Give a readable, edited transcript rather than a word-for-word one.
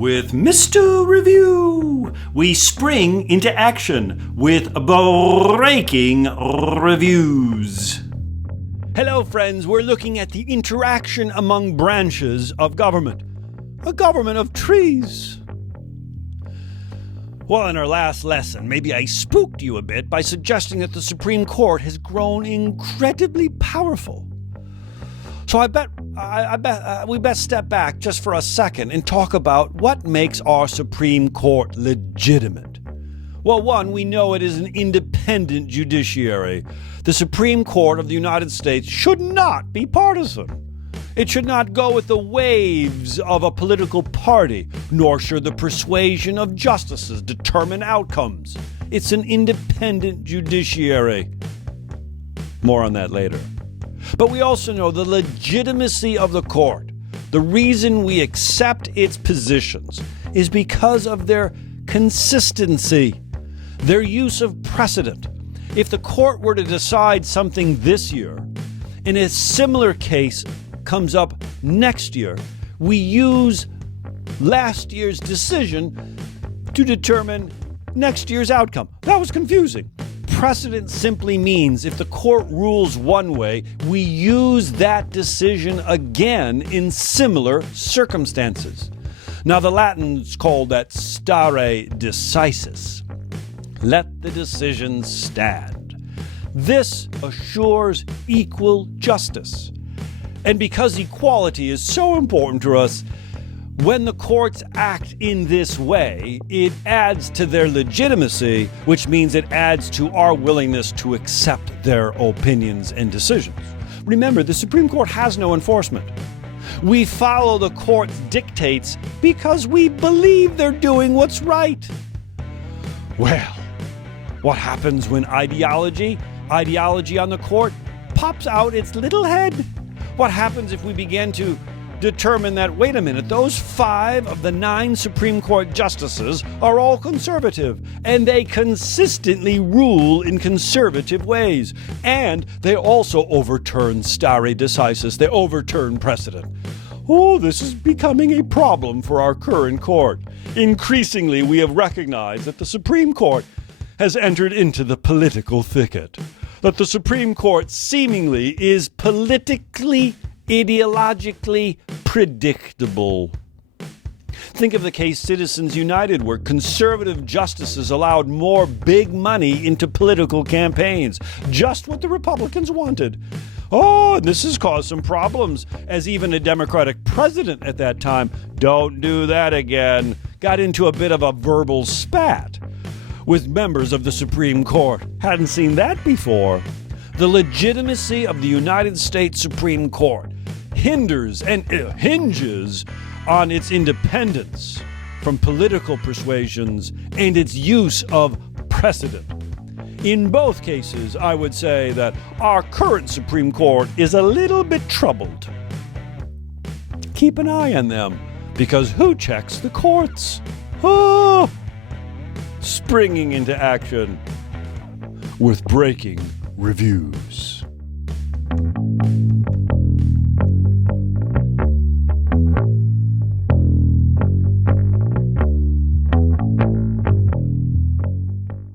with Mr. Review. We spring into action with breaking reviews. Hello, friends. We're looking at the interaction among branches of government. A government of trees. Well, in our last lesson, maybe I spooked you a bit by suggesting that the Supreme Court has grown incredibly powerful. So I bet we best step back just for a second and talk about what makes our Supreme Court legitimate. Well, one, we know it is an independent judiciary. The Supreme Court of the United States should not be partisan. It should not go with the waves of a political party, nor should the persuasion of justices determine outcomes. It's an independent judiciary. More on that later. But we also know the legitimacy of the court. The reason we accept its positions is because of their consistency, their use of precedent. If the court were to decide something this year, in a similar case comes up next year, we use last year's decision to determine next year's outcome. That was confusing. Precedent simply means if the court rules one way, we use that decision again in similar circumstances. Now, the Latins called that stare decisis. Let the decision stand. This assures equal justice. And because equality is so important to us, when the courts act in this way, it adds to their legitimacy, which means it adds to our willingness to accept their opinions and decisions. Remember, the Supreme Court has no enforcement. We follow the court's dictates because we believe they're doing what's right. Well, what happens when ideology on the court pops out its little head? What happens if we begin to determine that, wait a minute, those 5 of the 9 Supreme Court justices are all conservative, and they consistently rule in conservative ways, and they also overturn stare decisis, they overturn precedent. Oh, this is becoming a problem for our current court. Increasingly, we have recognized that the Supreme Court has entered into the political thicket, that the Supreme Court seemingly is politically, ideologically predictable. Think of the case Citizens United, where conservative justices allowed more big money into political campaigns, just what the Republicans wanted. Oh, and this has caused some problems, as even a Democratic president at that time, don't do that again, got into a bit of a verbal spat with members of the Supreme Court. Hadn't seen that before. The legitimacy of the United States Supreme Court hinges on its independence from political persuasions and its use of precedent. In both cases, I would say that our current Supreme Court is a little bit troubled. Keep an eye on them, because who checks the courts? Oh! Springing into action with breaking reviews.